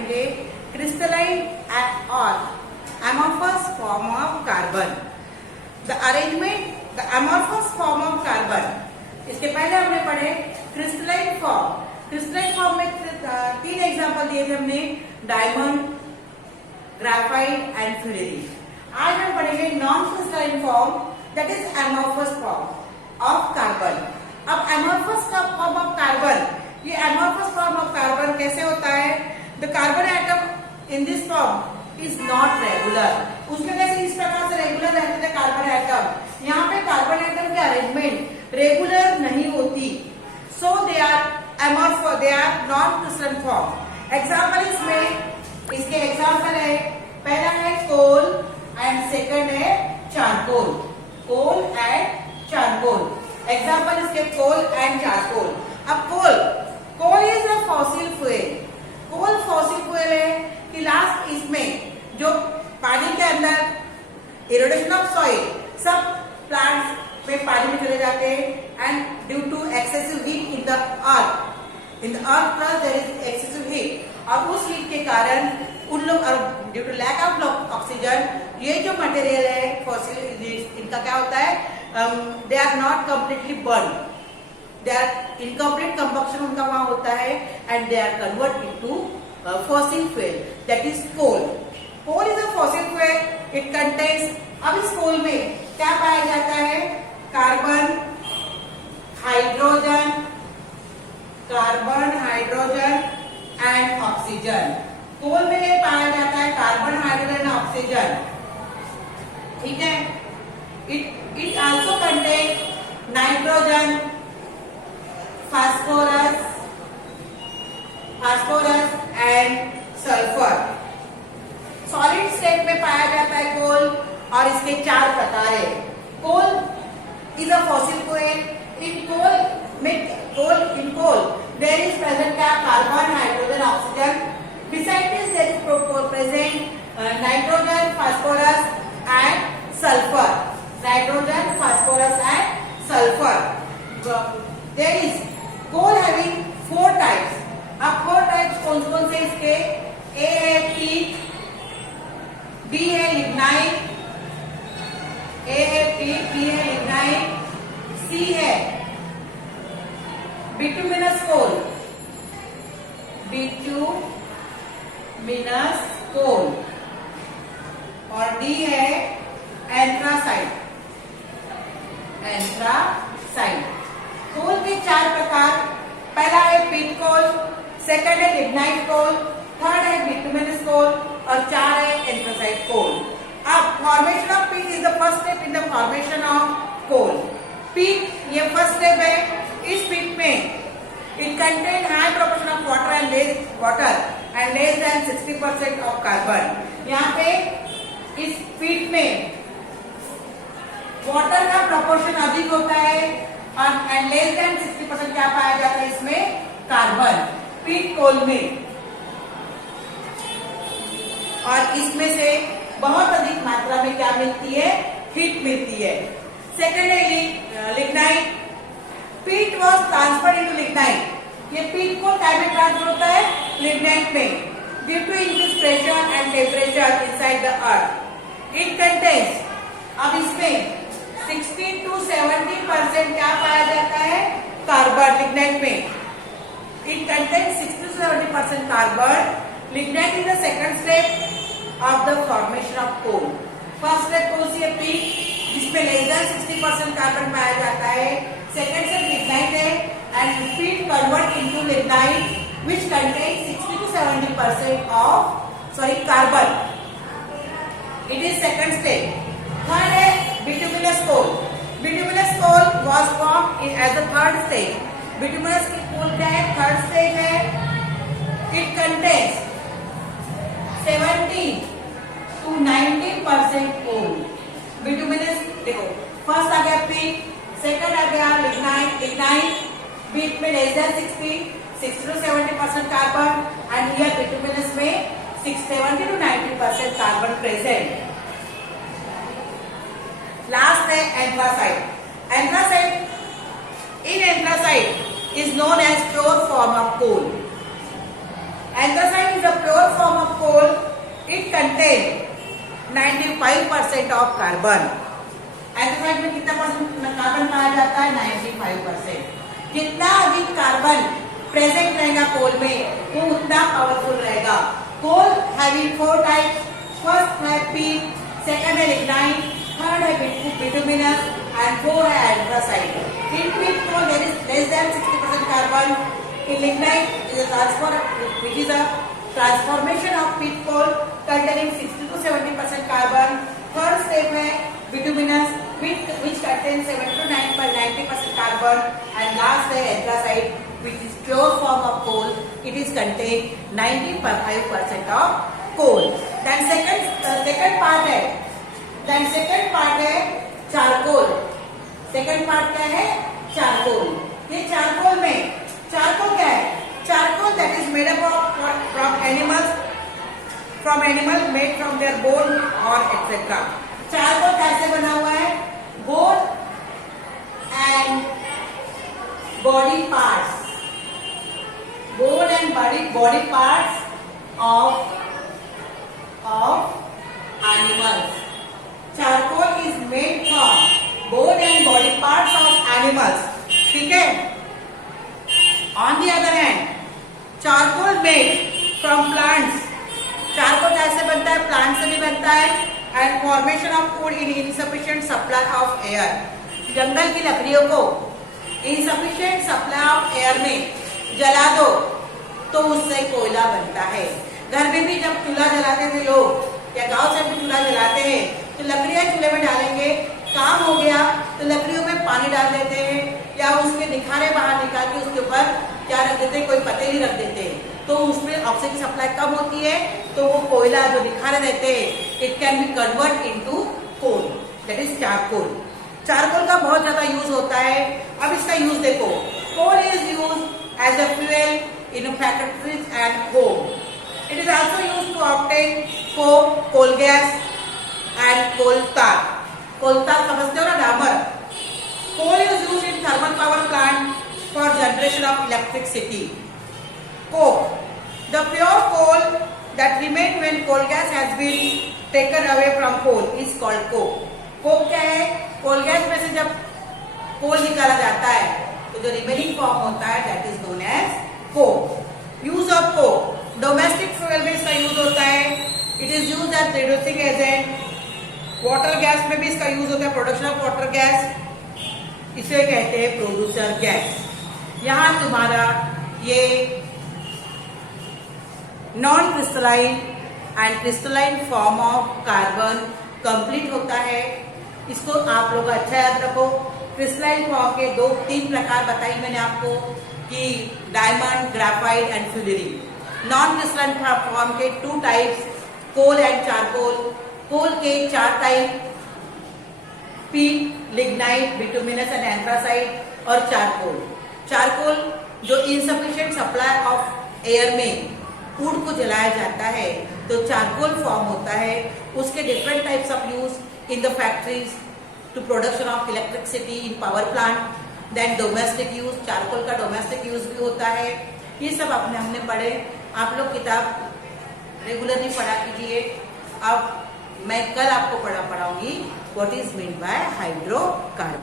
पढ़ेंगे क्रिस्टलाइन और amorphous form of carbon. The arrangement, the amorphous form of carbon. इसके पहले हमने पढ़े क्रिस्टलाइन फॉर्म. क्रिस्टलाइन फॉर्म में 3 एग्जाम्पल दिए थे हमने, डायमंड, ग्रेफाइट एंड फ्यूरेरी. आज हम पढ़ेंगे non crystalline form, that is amorphous form of carbon. अब amorphous form of carbon, ये amorphous form of carbon कैसे होता है? The carbon atom in this form is not regular. उसमें कैसे इस प्रकार से रेगुलर रहते थे कार्बन एटम, यहाँ पे कार्बन एटम की अरेंजमेंट रेगुलर नहीं होती. So they are amorphous, they are non-crystalline form. Example इसमें, इसके एग्जाम्पल है, पहला है कोल एंड सेकंड है charcoal. Coal and charcoal, example इसके कोल एंड चारकोल. अब coal is a fossil fuel. Coal fossil fuel है कि लास्ट इसमें जो पानी के अंदर इरोडेशन ऑफ सॉइल, सब प्लांट्स में पानी में चले जाते हैं and due to excessive heat in the earth plus there is excessive heat, और उस हीट के कारण उन लोग, और due to lack of oxygen, ये जो मटेरियल है फॉसिल, इनका क्या होता है, they are not completely burn, they are incomplete combustion उनका वहां होता है and they are convert into fossil fuel, that is coal. Coal is a fossil fuel. It contains, अब इस कोल में क्या पाया जाता है? Carbon, hydrogen and oxygen. Coal में ये पाया जाता है कार्बन, हाइड्रोजन, ऑक्सीजन. ठीक है. It also contains nitrogen, phosphorus and sulphur. Solid state में पाया जाता है कोल, और इसके 4 प्रकार है. Coal is a fossil fuel. In coal there is present क्या? Carbon, hydrogen, oxygen. Beside this there is present nitrogen, phosphorus and sulphur. Nitrogen, phosphorus and sulphur. There is coal having 4 types. अब 4 types कौन से इसके? ए है पीट, B है lignite, ए है पीट, बी है लिग्नाइट, सी है बिटुमिनस कोल, और डी है एंथ्रासाइट. कोल के 4 प्रकार. पहला है पीट कोल, सेकंड है लिग्नाइट कोल, थर्ड है बिटुमिनस कोल, और 4 है एंथ्रासाइट कोल. अब formation of peat is the first step in the formation of coal. Peat ये फर्स्ट स्टेप है. इस पीट में it contain high proportion of water and less than 60% of carbon. यहाँ पे इस पीट में वाटर का प्रोपोर्शन अधिक होता है और एंड लेस देन 60% क्या पाया जाता है इसमें? कार्बन, पीट कोल में. और इसमें से बहुत अधिक मात्रा में क्या मिलती है? हीट मिलती है. सेकेंड है लिग्नाइट. पीट वॉज ट्रांसफर इनटू लिग्नाइट. ये पीट को क्या में ट्रांसफर होता है? लिग्नाइट में, due to increase pressure and temperature inside the earth. It contains, अब इसमें 60 to 70% क्या पाया जाता है? कार्बन. लिग्नाइट में it contains 60 to 70% carbon. Lignite is the second step of the formation of coal. First step कौन सी है? पीट, जिसमें लेस देन 60% कार्बन पाया जाता है. सेकंड स्टेप लिग्नाइट है एंड पीट convert into lignite which contains 60 to 70% of carbon. It is second step. Third है bituminous coal. Bituminous coal was formed as the third stage. Bituminous की coal क्या है? Third stage है. It contains 70 to 90% coal. Bituminous देखो, first आ गया peat, second आ गया लिग्नाइट. बीट में less than 60 to 70% carbon, and here bituminous में 70 to 90% कार्बन प्रेजेंट. लास्ट है anthracite. Anthracite, in anthracite is known as pure form of coal. Anthracite is a pure form of coal. It contains 95% of carbon. एंथ्रासाइड में कितना percent carbon पाया जाता है? 95%। जितना अधिक carbon present रहेगा कोल में वो उतना पावरफुल रहेगा। कोल हैविंग 4 टाइप्स, फर्स्ट है पीट, सेकंड है लिग्नाइट, थर्ड है बिटुमिनस एंड फोर्थ है anthracite. In peat coal there is less than 60% carbon. In lignite is a transformation of peat coal containing 60 to 70% carbon. Third step है bituminous which contains 70 to 90% carbon, and last है anthracite which is pure form of coal. It is contain 95% of coal. Then second part है charcoal. Second part क्या है? charcoal. ये charcoal में charcoal क्या है? Charcoal that is made up of from animals made from their bone or etc. Charcoal कैसे बना हुआ है? Bone and body parts. Bone and body parts of animals. Charcoal is made from bone and body parts of animals. ठीक है? On the other hand, charcoal made from plants. Charcoal कैसे बनता है? Plant से भी बनता है। And formation of food in insufficient supply of air. जंगल की लकड़ियों को इनसफिशिएंट सप्लाई ऑफ एयर में जला दो तो उससे कोयला बनता है। घर में भी जब चूल्हा जलाते थे लोग या गांव से भी चूल्हा जलाते हैं तो लकड़ियां चूल्हे में डालेंगे, काम हो गया तो लकड़ियों में पानी डाल देते हैं या उसके निखारे बाहर निकाल के उसके ऊपर क्या रख देते हैं? कोई पतेली रख देते हैं, तो उसमें ऑक्सीजन की सप्लाई कम होती है तो वो कोयला जो निखारे रहते हैं it can be convert into coal, that is charcoal. Charcoal का बहुत ज्यादा यूज होता है। अब इसका यूज देखो, coal is use as a fuel in factories and home. It is also use to obtain coal gas and coal tar. Coal tar समझते हो ना, डामर। Coal is use in thermal power plant for generation of electricity. Coke, the pure coal that remained when coal gas has been taken away from coal is called coke. Coke क्या है? कोल gas में से जब कोल निकाला जाता है तो जो रिमेनिंग फॉर्म होता है that is known as coke. Use of coke, domestic fuel में इसका यूज होता है। It is used as reducing agent. Water gas में भी इसका यूज होता है, प्रोडक्शन ऑफ वाटर गैस, इसे कहते हैं प्रोड्यूसर गैस। यहां तुम्हारा ये non crystalline and crystalline form of carbon complete होता है। इसको आप लोग अच्छा याद रखो। क्रिस्टलाइन फॉर्म के 2-3 प्रकार बताई मैंने आपको कि diamond, graphite and fullerene. Non crystalline form के 2 types, coal and charcoal. Coal के 4 type, peat, lignite, bituminous and anthracite और चारकोल। चारकोल जो इनसफिशिएंट सप्लाई ऑफ एयर में वुड को जलाया जाता है तो चारकोल फॉर्म होता है। उसके different types of use in the factories to production of electricity in power plant. Then domestic use, charcoal का डोमेस्टिक यूज भी होता है। ये सब हमने पढ़े। आप लोग किताब रेगुलरली पढ़ा कीजिए। अब मैं कल आपको पढ़ाऊंगी what is mean by hydrocarbon.